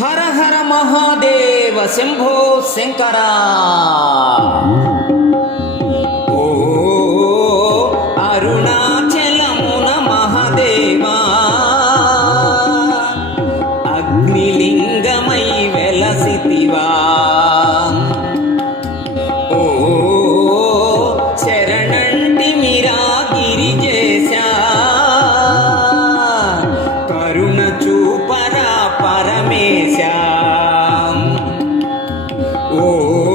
Her her Mahadev Shambho Shankara oh. oh, oh.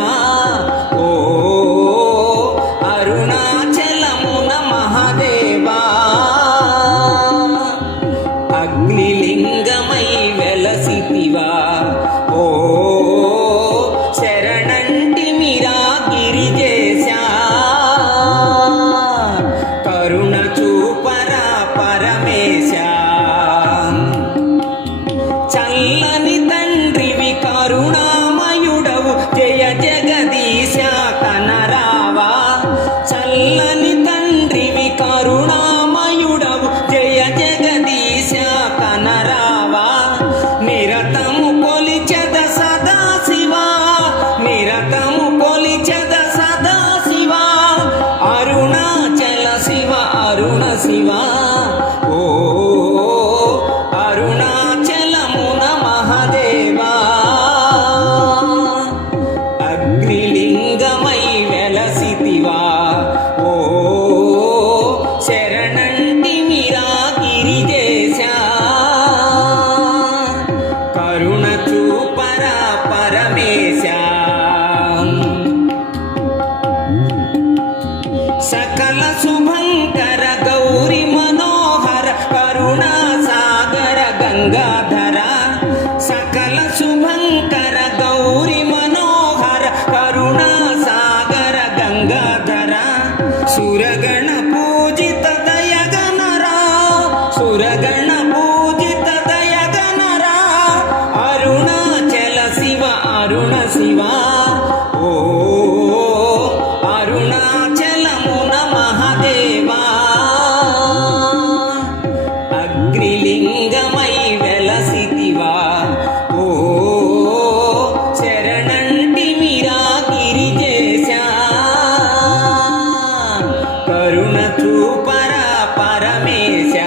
my ಸಕಲ ಸುಭಂಕರ ಗೌರಿ ಮನೋಹರ ಅರುಣಾ ಸಾಗರ ಗಂಗಾಧರ ಸಕಲ ಸುಭಂಕರ ಗೌರಿ ಮನೋಹರ ಅರುಣ ಸಾಗರ ಗಂಗಾಧರ ಸುರಗಣ ಪೂಜಿತ ದಯಗನರ ಸುರಗಣ ಪೂಜಿತ ದಯಗನರ ಗನ ಅರುಣ ಚಲ ಶಿವ ಅರುಣ ಶಿವ కరుణ చూపరా పరమేశా